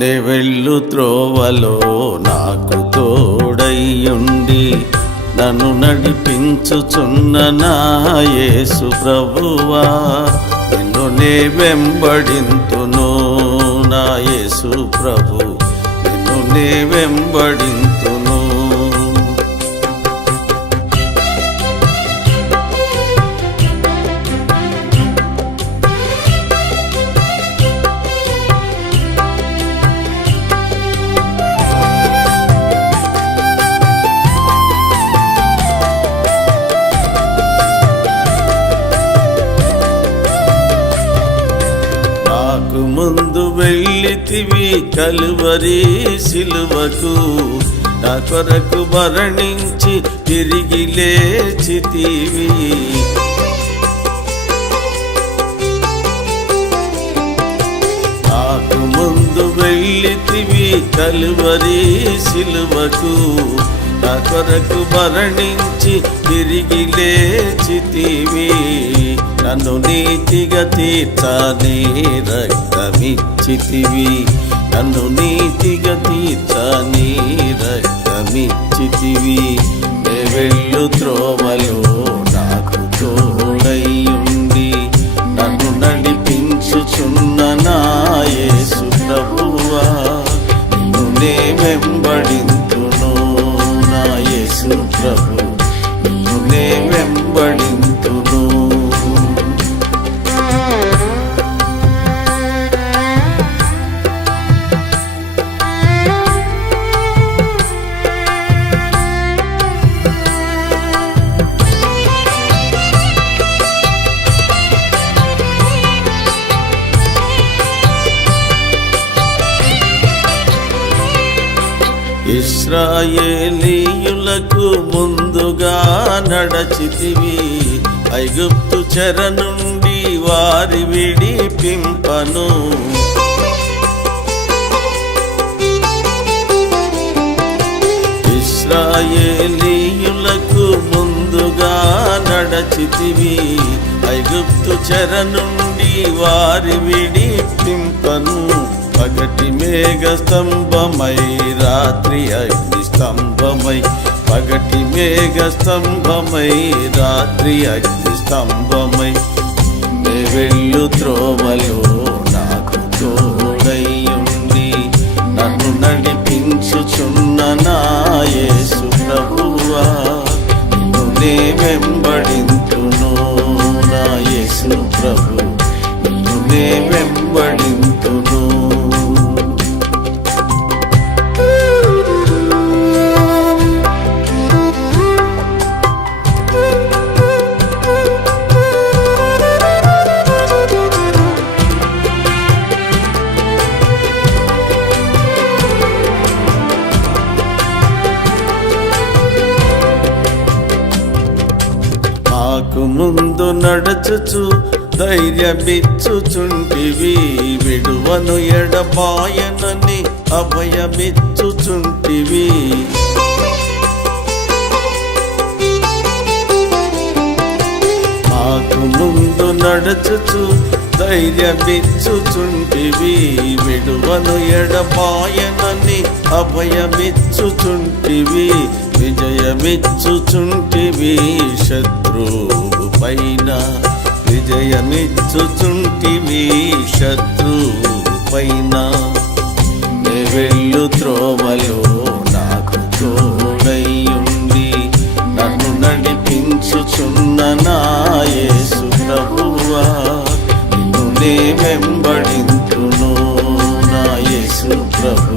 నే వెళ్ళు త్రోవలో నాకు తోడయ్యుండి నన్ను నడిపించుచున్న నా యేసు ప్రభువా, నిన్ను నే వెంబడింతును నా యేసు ప్రభు, నిన్ను నే వెంబడింతును. ముందు వెళ్ళితివి కలువరి సిలువకు, నా కొరకు మరణించి తిరిగి లేచితివి. నాకు ముందు వెళ్ళితివి కలువరి సిలువకు, నా కొరకు మరణించి తిరిగి లేచితివి. నన్ను నీతిగా తీర్చని రక్తమిచ్చితివి, నన్ను నీతిగా తీర్చని రక్తమిచ్చితివి. నే వెళ్ళు త్రోవలో నాకు తోడయ్యుండి నన్ను నడిపించుచున్న నా యేసు ప్రభువా, నిన్ను నే వెంబడింతును నా యేసు ప్రభు, నిన్ను నే వెంబడింతును. ఇశ్రాయేలీయులకు ముందుగా నడచితివి, ఐగుప్తు చెర నుండి వారి విడిపింపను. ఇశ్రాయేలీయులకు ముందుగా నడచితివి, ఐగుప్తు చెర నుండి వారి విడిపింపను. పగటి మేఘ స్తంభమై రాత్రి అగ్ని స్తంభమై, పగటి మేఘ స్తంభమై రాత్రి అగ్ని స్తంభమై. నే వెళ్ళు త్రోవలో నాకు తోడయ్యుండి నన్ను నడిపించుచున్న నా యేసు ప్రభువా, నిన్ను నే వెంబడింతును నా యేసు ప్రభు, నిన్ను నే వెంబడింతును. నాకు ముందు నడుచుచు ధైర్యమిచ్చుచుంటివి, విడువను ఎడబాయనని అభయమిచ్చుచుంటివి. నాకు ముందు నడుచుచు ధైర్యమిచ్చుచుంటివి, విడువను ఎడబాయనని అభయమిచ్చుచుంటివి. విజయమిచ్చుచుంటివి శత్రువు పైన, విజయమిచ్చుచుంటివి శత్రువు పైన. నే వెళ్ళు త్రోవలో నాకు తోడయ్యుండి నన్ను నడిపించుచున్న నా యేసు ప్రభువా, నిన్ను నే వెంబడింతును నా యేసు ప్రభు,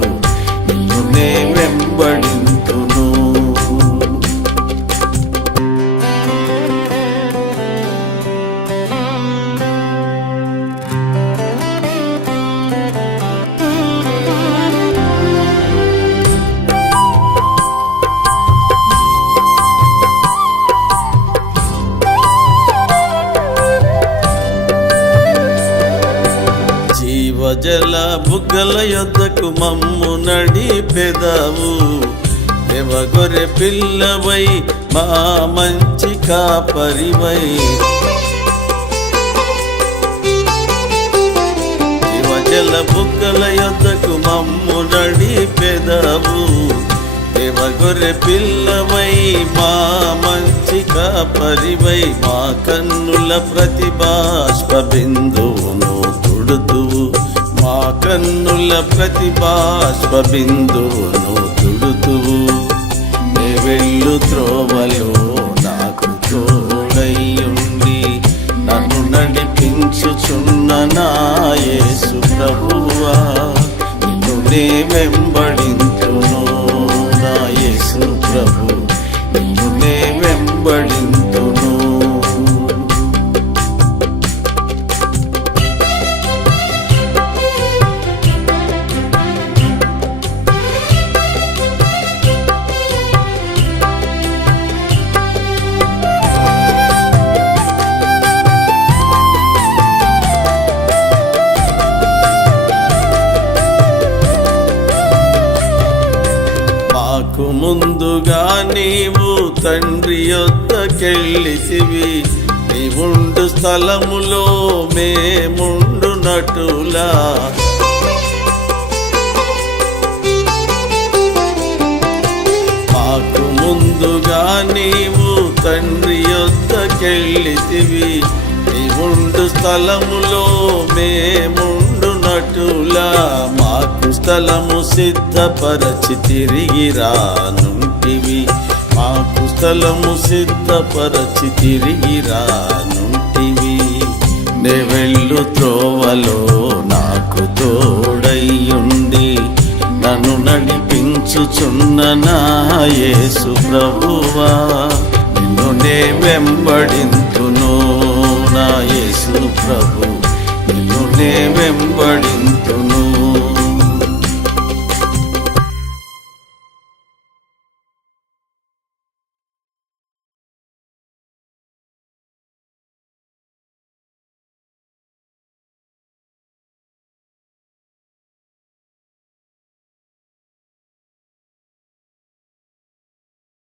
నిన్ను నే వెంబడింతును. జల బుగ్గల యొద్దకు మమ్ము నడిపెదవు, దేవగొర్రె పిల్లవై మా మంచి కాపరివై. జీవజల బుగ్గల యొద్దకు మమ్ము నడిపెదవు. దేవగొర్రె పిల్లవై మా మంచి కాపరివై మా కన్నుల ప్రతిబాష్ప బిందువును తుడుతువు. మా కన్నుల ప్రతిబాష్ప బిందువును తుడుతువు. నే వెళ్ళు త్రోవలో నాకు తోడైయుండి నన్ను నడిపించుచున్న నా యేసు ప్రభువా, నిన్ను నే వెంబడింతును. నా యేసు ప్రభు, నిన్ను నే వెంబడింతును. మాకు ముందుగా నీవు తండ్రి యొద్దకెళ్ళితివి. నీవుండు స్థలములో మేముండునటులా మాకు ముందుగా నీవు తండ్రి యొద్దకెళ్ళితివి. నీవుండు స్థలములో మేముండునటులా మాకు స్థలము సిద్ధపరచి తిరిగి రానుంటివి. మాకు స్థలము సిద్ధపరచి తిరిగి రానుంటివి. నే వెళ్ళు త్రోవలో నాకు తోడైయుండి నన్ను నడిపించుచున్న నా యేసు ప్రభువా, నిన్ను నే వెంబడింతును. నా యేసు ప్రభు, నిన్ను నే వెంబడి